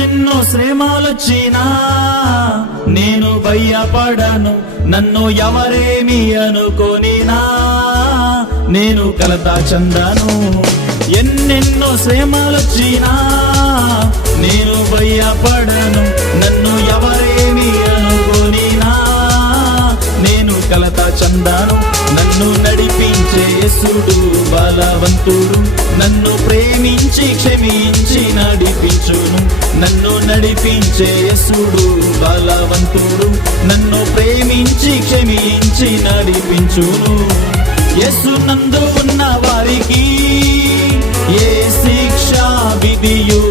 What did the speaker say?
ఎన్నెన్నో శ్రమలొచ్చినా నేను భయపడను, నన్ను ఎవరేమి అనుకోనినా నేను కలత చెందను. ఎన్నెన్నో శ్రమలొచ్చినా నేను భయపడను, నన్ను ఎవరేమి అనుకోనినా నేను కలత చెందను. నన్ను నడిపించే యేసుడు బలవంతుడు, నన్ను ప్రేమించి క్షమించి నడిపించును. నన్ను నడిపించే యేసుడు బలవంతుడు, నన్ను ప్రేమించి క్షమించి నడిపించును. యేసు నందు ఉన్న వారికి ఏ శిక్ష విధియు